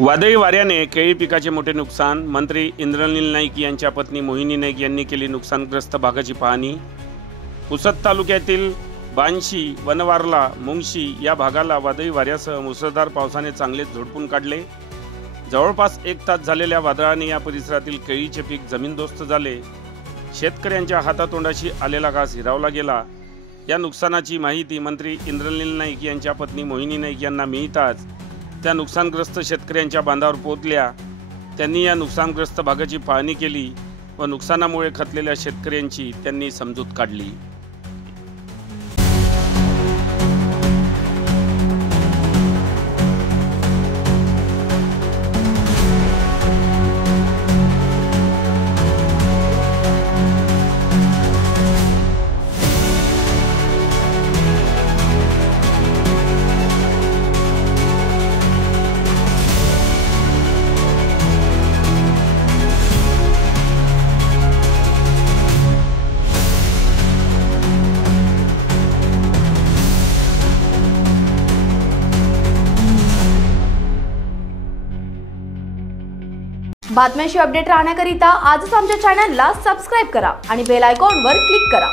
वादळी वाऱ्याने केळी पिकाचे मोठे नुकसान। मंत्री इंद्रनील नाईक यांच्या पत्नी मोहिनी नाईक यांनी केली नुकसानग्रस्त भागाची पाहणी। पुसद तालुक्यातील बांशी, वनवारला, मुंगशी या भागाला वादळी वाऱ्यासह मुसळधार पावसाने चांगलेच झोडपून काढले। जवळपास 1 तास झालेल्या वादळाने या परिसरातील केळीचे पीक जमीनदोस्त झाले। शेतकऱ्यांच्या हातातोंडाशी आलेला घास हिरावला गेला। या नुकसानाची माहिती मंत्री इंद्रनील नाईक यांच्या पत्नी मोहिनी नाईक यांना मिळताच त्या नुकसानग्रस्त शेतकऱ्यांच्या बांधावर पोहोचल्या। त्यांनी या नुकसानग्रस्त भागाची पाहणी केली व नुकसानामुळे खचलेल्या शेतकऱ्यांची त्यांनी समजूत काढली। बातम्यांशी अपडेट राहण्याकरिता आजच आमच्या चॅनलला सबस्क्राइब करा आणि बेल आयकॉनवर क्लिक करा।